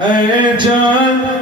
Heyecan.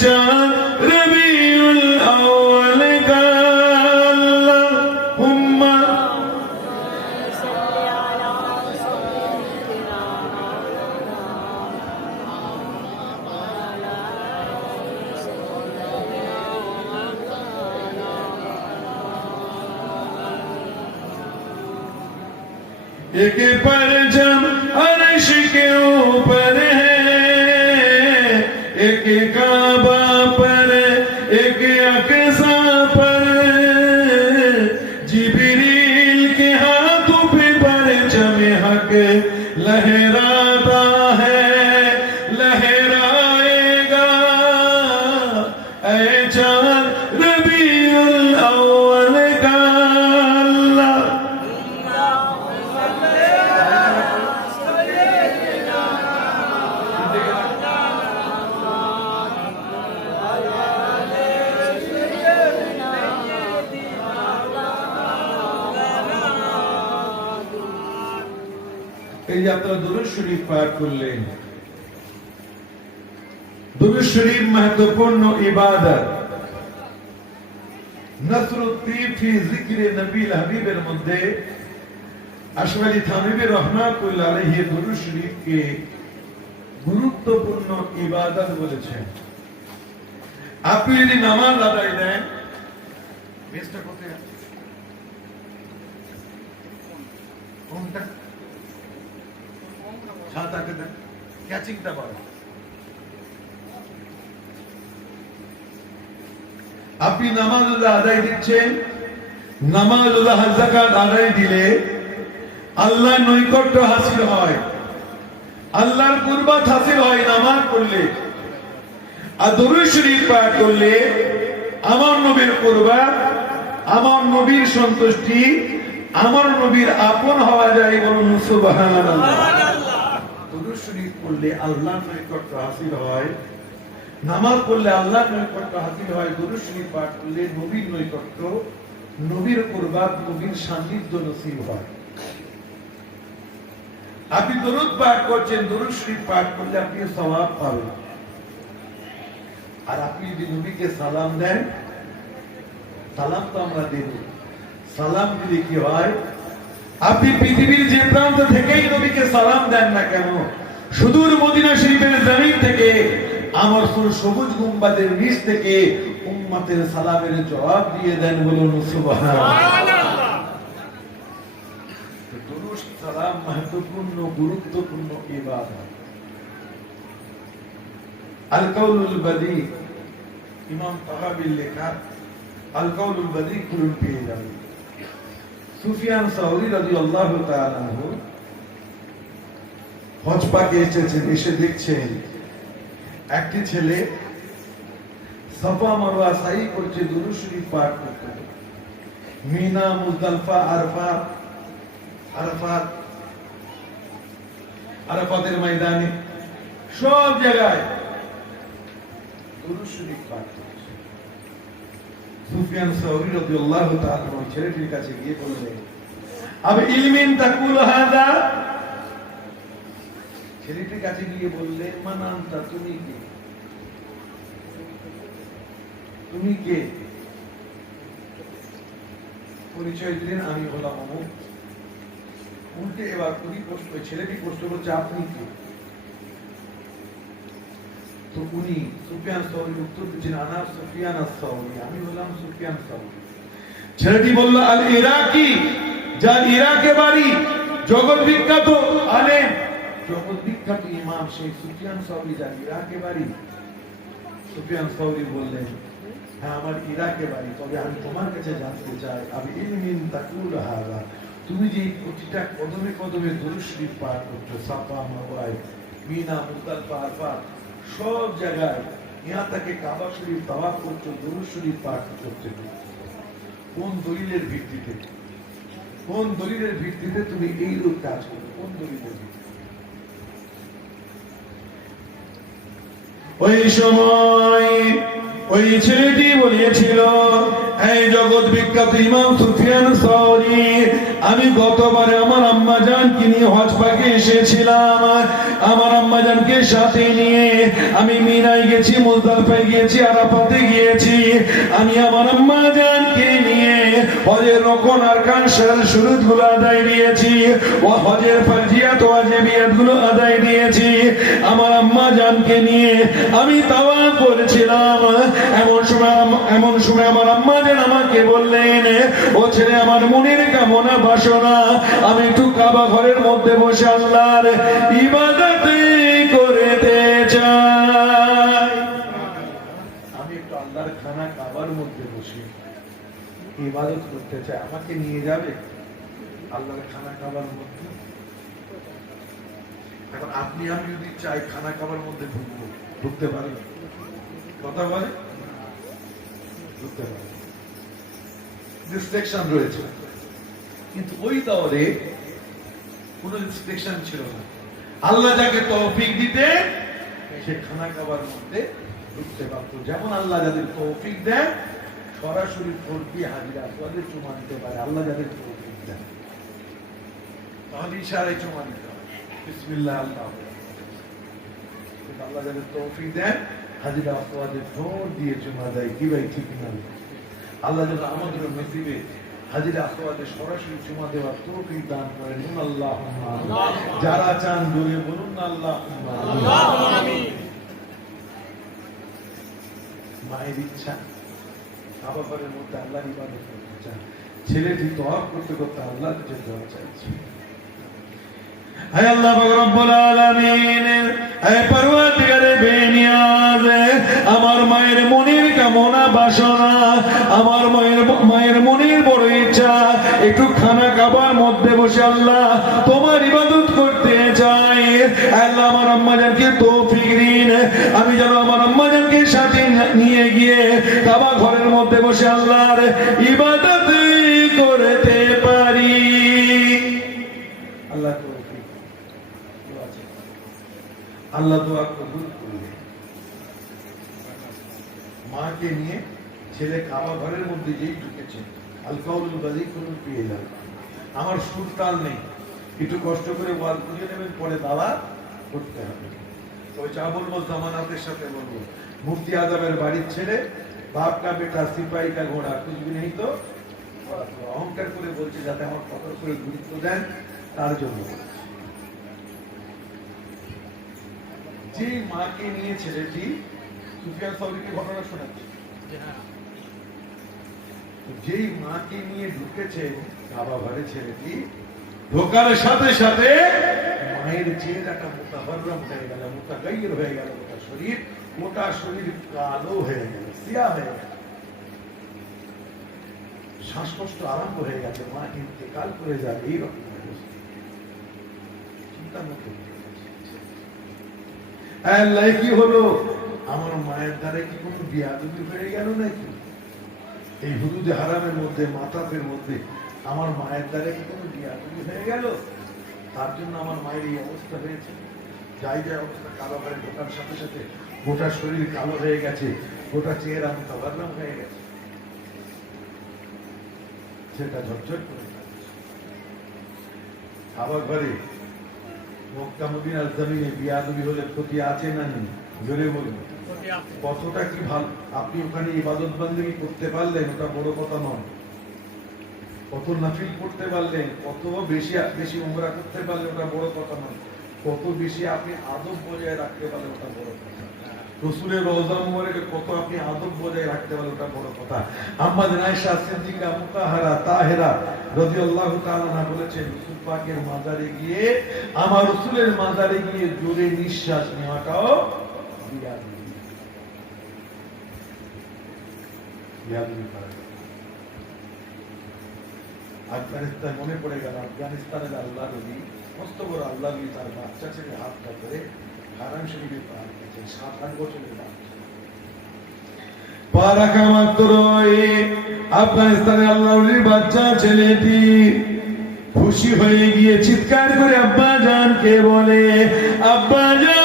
چاند ربیع الاول ایک عرش کے اوپر ہے ایک ایک আপনারা দুরুদ শরীফ পার করলেন। দুরুদ শরীফ মহত্বপূর্ণ ইবাদত। গুরুত্বপূর্ণ ইবাদত বলেছেন। আপনি যদি নামাজ আদায় দেন কোনটা? ছাতাকে দেন। ক্যাচিংটা পারো আপনি নামাজুল্লাহ আদায় দিচ্ছেন, নামাজুল্লাহ জাকাত আদায় দিলে আল্লাহ নৈকট্য হাসিল হয়, আল্লাহর কুরবাত হাসিল হয় নামাজ পড়লে। আর দরুদ শরীফ পাঠ করলে আমার নবীর কুরবাত, আমার নবীর সন্তুষ্টি, আমার নবীর আপন হওয়া যায় বলুন সুবহানাল্লাহ। পড়লে আল্লাহর নৈকট্য হাসিল হয়। নামাজ পড়লে আল্লাহর নৈকট্য হাসিল হয়, দরুদ শরীফ পাঠ করলে নবীর নৈকট্য, নবীর কুরবাত নবীর সান্নিধ্য নসিব হয়। আপনি দরুদ পাঠ করছেন, দরুদ পাঠ করলে আপনি সওয়াব পাবেন। আর আপনি যদি নবীকে সালাম দেন, সালাম তো আমরা দেব। সালাম দিলে কি হয়? আপনি পৃথিবীর যে প্রান্ত থেকেই নবীকে সালাম দেন না কেন? সুদূর মদিনা শরীফের জমিন থেকে আমার সুর সবুজ গুম্বাদের নিচ থেকে উম্মাতের সালামের জবাব দিয়ে দেন বলুন সালাম মহত্বপূর্ণ, গুরুত্বপূর্ণ আল ইমাম লেখা আল কাউলুল বাদী খুলুন পেয়ে যাবে সুফিয়ান সাউরি হজ পাকে এসেছেন, এসে দেখছেন। একটি ছেলে সাই করছে পাঠ করতে। মিনা আরফা ময়দানে, সব জায়গায় পাঠ সুফিয়ান সাউরি ছেলেটির কাছে গিয়ে বললেন, আবে ইলমিন তাকুল ছেলেটির কাছে গিয়ে বললেন মানান্তা তুমি কে? তুমি কে? পরিচয় দিলেন, আমি হলাম অমুক। উল্টে এবার উনি প্রশ্ন ছেলেটি প্রশ্ন করছে, আপনি কে? তো উনি সুফিয়ান সাউরির উত্তর দিচ্ছেন, আনা সুফিয়ান সাউরি আমি হলাম সুফিয়ান সাউরি ছেলেটি বলল, আল ইরাকি, যার ইরাকে বাড়ি জগৎ বিখ্যাত, আলেম। জগৎ বিখ্যাত ইমাম শেখ সুফিয়ান সাউরি যার ইরাকে বাড়ি, সুফিয়ান সাউরি বললেন হ্যাঁ আমার ইরাকে বাড়ি, তবে আমি তোমার কাছে জানতে চাই, আমি ইলমিন তাকুল হাদা, তুমি যে প্রতিটা কদমে কদমে দরুদ শরীফ পাঠ করছ, সাফা, মাওয়াই, মিনা, মুতাল পার পার সব জায়গায় ইহা তাকে কাবা শরীফ তাওয়াফ করছ দরুদ শরীফ পাঠ করছ। কোন দলিলের ভিত্তিতে? কোন দলিলের ভিত্তিতে তুমি এই রূপ কাজ করো? কোন দলিলের ভিত্তিতে? ওই সময় ওই ছেলেটি বলিয়েছিল, এই জগৎ বিখ্যাত ইমাম সুফিয়ান সাউরি, আমি গতবারে আমার আম্মা জানকে নিয়ে হজ পাকে এসেছিলাম। আমার আম্মা জানকে সাথে নিয়ে আমি মিনায় গেছি মুজদালফায় গিয়েছি, আরাফাতে গিয়েছি। আমি আমার আম্মা জানকে হজের রকন আর কানসার শুরুতগুলো আদায় দিয়েছি। ও হজের ফারজিয়াত ওয়াজিবিয়াতগুলো আদায় দিয়েছি। আমার আম্মা জানকে নিয়ে আমি তাওয়া করেছিলাম। এমন সময় এমন সময় আমার আম্মা যেন আমাকে বললেন, ও ছেলে, আমার মনের কামনা বাসনা, আমি একটু কাবা ঘরের মধ্যে বসে আল্লাহর ইবাদত করতে চাই। আমি একটু আল্লাহর খানা কাবার মধ্যে ইবাদত করতে চাই আমাকে নিয়ে যাবে? আল্লাহর খানা খাবার মধ্যে। এখন আপনি, আমি যদি চাই খানা খাবার মধ্যে ঢুকবো, ঢুকতে পারি? কথা বলে? ঢুকতে পারি। রিস্ট্রিকশন রয়েছে। কিন্তু ওই দলে কোন রিস্ট্রিকশন ছিল না। আল্লাহ যাকে তৌফিক দিতে, সে খানা খাবার মধ্যে ঢুকতে পারত যেমন আল্লাহ যাদের তৌফিক দেন সরাসরি দিয়ে হাজিরা আসলে চুমা দিতে পারে আল্লাহ যাদের দেন তাহলে ইশারায় চুমা দিতে হবে। বিসমিল্লাহ আল্লাহ আল্লাহ যাদের তৌফিক দেন হাজিরা দিয়ে চুমা দেয়। কি ভাই ঠিক না? আল্লাহ যেন আমাদের নসিবে হাজিরা সরাসরি চুমা দেওয়ার তৌফিক দান করেন। আল্লাহ যারা চান দূরে বলুন না আল্লাহ মায়ের ইচ্ছা। মধ্যে আল্লাহ ইবাদত করতে চান। ছেলেটি দোয়া করতে করতে আল্লাহ দোয়া চাইছে। আল্লাহ রব্বুল আলামিন পরওয়ারদিগারে বেনিয়াজ, আমার মায়ের মনির কামনা বাসনা, আমার মায়ের মায়ের মনির বড় ইচ্ছা একটু খানা খাবার মধ্যে বসে আল্লাহ তোমার ইবাদত করতে চাই। আল্লাহ আমার আম্মা জানকে তৌফিক দিন। আমি যেন আমার আম্মা জানকে সাথে নিয়ে গিয়ে কাবা ঘরের মধ্যে বসে আল্লাহর ইবাদত করতে পারি। আল্লাহ। আল্লাহ দোয়া মাকে নিয়ে ছেলে কাবা ঘরের মধ্যে যেই ঢুকেছে আমার সুরতাল নেই। একটু কষ্ট করে ওয়াল খুঁজে নেবেন, পরে দাওয়া করতে হবে। ওই চা বলব জামানাতের সাথে বলব, মুফতি আজমের বাড়ির ছেলে, বাপ কা বেটা, সিপাহী কা ঘোড়া খুঁজবি নেই তো? অহংকার করে বলছে যাতে আমার কত করে গুরুত্ব দেন, তার জন্য। যে মাকে নিয়ে ছেলেটি সুফিয়ান সাউরিকে ঘটনা শোনাচ্ছে। যেই মাকে নিয়ে ঢুকেছে, বাবা ঘরে ছেলেটি ঢোকার সাথে সাথে মায়ের চেহারাটা মোতাবরম হয়ে গেল মোতাগাইর হয়ে গেল গোটা শরীর গোটা শরীর কালো হয়ে গেল সিয়া হয়ে গেল। শ্বাসকষ্ট আরম্ভ হয়ে গেছে, মা ইন্তেকাল করে যাবে এইরকম কি হলো? আমার মায়ের দ্বারা কি কোনো বিয়াদবি হয়ে গেল নাকি? এই হুদুদে হারামের মধ্যে, মাতাফের মধ্যে আমার মায়ের দ্বারা কি কোনো বিয়াদবি হয়ে গেল? তার জন্য আমার মায়ের এই অবস্থা হয়েছে। যাই যাই অবস্থা, কালো হয়ে ঢোকার সাথে সাথে গোটা শরীর কালো হয়ে গেছে, গোটা চেহারা মোতাবারলাম হয়ে গেছে। সেটা ঝরঝর করে। আবার ঘরে মক্কা মদিনার জমিনে বিয়াদবি হলে ক্ষতি আছে না নেই? জোরে বলুন। কতটা কি ভালো? আপনি ওখানে ইবাদত বান্দিগি করতে পারলেন, ওটা বড় কথা নয়। কত নাফিল করতে পারলেন, কত বেশি বেশি উমরা করতে পারলেন, ওটা বড় কথা নয়। কত বেশি আপনি আদব বজায় রাখতে পারলেন, ওটা বড় কথা। রসুলের রওজা মুবারকে কত আপনি আদব বজায় রাখতে পারলেন, ওটা বড় কথা। আমাদের আয়েশা সিদ্দিকা, মুতাহারা, তাহেরা রাদিয়াল্লাহু তাআলা না বলেছেন, রসুল পাকের মাজারে গিয়ে, আমার রসুলের মাজারে গিয়ে জোরে নিঃশ্বাস নেওয়াটাও আফগানিস্তান মনে পড়ে গেল, আফগানিস্তানের আল্লাহ নবী, মস্ত বড় আল্লাহ নবী তার বাচ্চা ছেলে হাতটা ধরে হারাম শরীফে সাত আট বছরের বাচ্চা। বাচ্চা ছেলেটি খুশি হয়ে গিয়ে চিৎকার করে, আব্বা জানকে বলে? আব্বা জান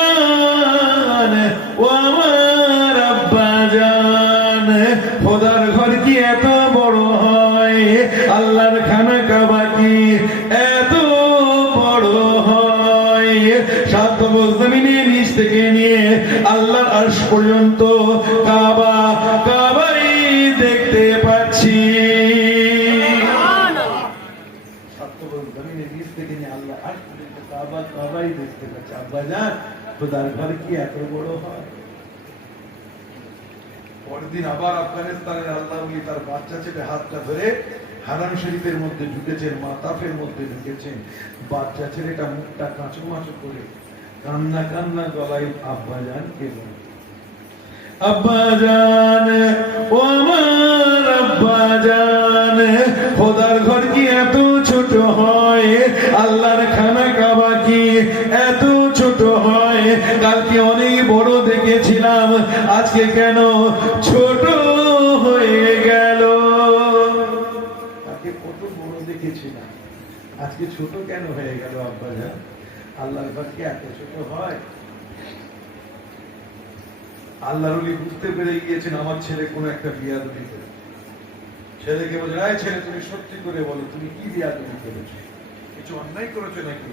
পরের আবার আফগানিস্তানের আল্লাহ তার বাচ্চা ছেলে হাতটা ধরে হারাম শরীফের মধ্যে ঢুকেছেন, মাতাফের মধ্যে ঢুকেছেন। বাচ্চা ছেলেটা মুখটা কাঁচু মাচু করে কান্না কান্না গলায়, আব্বা জান, কে আব্বা ও আমার আব্বা জান, খোদার ঘর কি এত আজকে কেন ছোট হয়ে গেল? তাকে কত বড় দেখেছিলাম। আজকে ছোট কেন হয়ে গেল আব্বা জান আল্লাহর কি এত ছোট হয়? আল্লাহর ওলি বুঝতে পেরে গিয়েছেন, আমার ছেলে কোনো একটা বিয়াদবি করে। ছেলেকে বলে আয় ছেলে, তুমি সত্যি করে বলো, তুমি কি বিয়াদবি করেছ? কিছু অন্যায় করেছ নাকি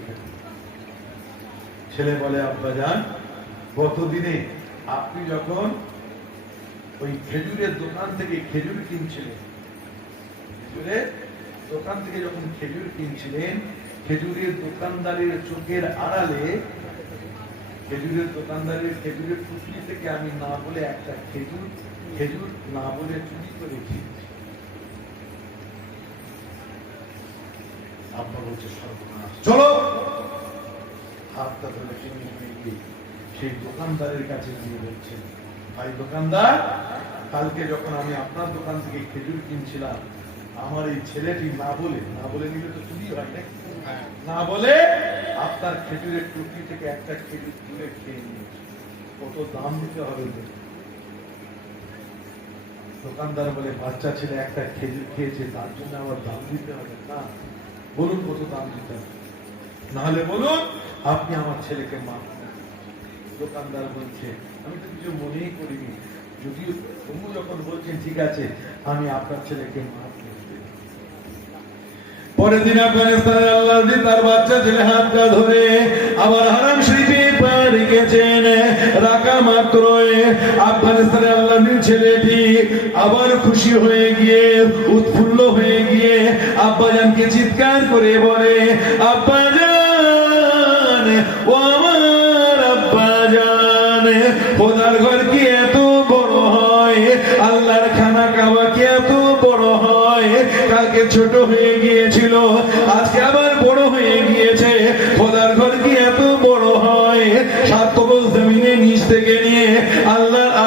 ছেলে বলে আব্বা যান গতদিনে আপনি যখন ওই খেজুরের দোকান থেকে খেজুর কিনছিলেন। খেজুরের দোকান থেকে যখন খেজুর কিনছিলেন, খেজুরের দোকানদারের চোখের আড়ালে, খেজুরের দোকানদারের খেজুরের টুকলি থেকে আমি না বলে একটা খেজুর খেজুর না বলে চুরি করে খেয়েছি। আব্বা বলছে সর্বনাশ। চলো! হাতটা ধরে সেই দোকানদারের কাছে গিয়ে বলছে ভাই দোকানদার কালকে যখন আমি আপনার দোকান থেকে খেজুর কিনছিলাম আমার এই ছেলেটি না বলে না বলে নিলে তো চুরি হয় নাকি না বলে আপনার খেজুরের টুকরি থেকে একটা খেজুর তুলে খেয়ে নিয়েছে কত দাম দিতে হবে দোকানদার বলে বাচ্চা ছেলে একটা খেজুর খেয়েছে তার জন্য আবার দাম দিতে হবে না। বলুন কত দাম দিতে হবে। নাহলে বলুন আপনি আমার ছেলেকে মাফ দোকানদার বলছে আমি তো কিছু মনেই করিনি। যদিও তবু যখন বলছেন, ঠিক আছে, আমি আপনার ছেলেকে পরের দিন আফগানিস্তানে আল্লাহ তার বাচ্চা ছেলে হাতটা ধরে আবার হারাম শরীফে পা রেখেছেন। রাখা মাত্র আফগানিস্তানে আল্লাহ ছেলেটি আবার খুশি হয়ে গিয়ে, উৎফুল্ল হয়ে গিয়ে আব্বাজানকে চিৎকার করে বলে, আব্বাজান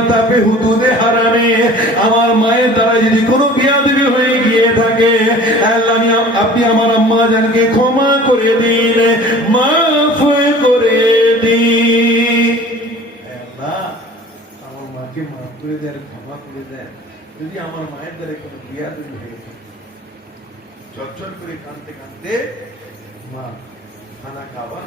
মাতা হুদুদে হারামে, আমার মায়ের দ্বারা যদি কোনো বিয়াদবি হয়ে গিয়ে থাকে, আল্লাহ আপনি আমার আম্মা জানকে ক্ষমা করে দিন, মাফ করে দিন। আমার যদি আমার মায়ের দ্বারা কোনো বিয়া তুমি হয়ে থাকে চটচট করে কানতে কানতে মা, খানা খাওয়া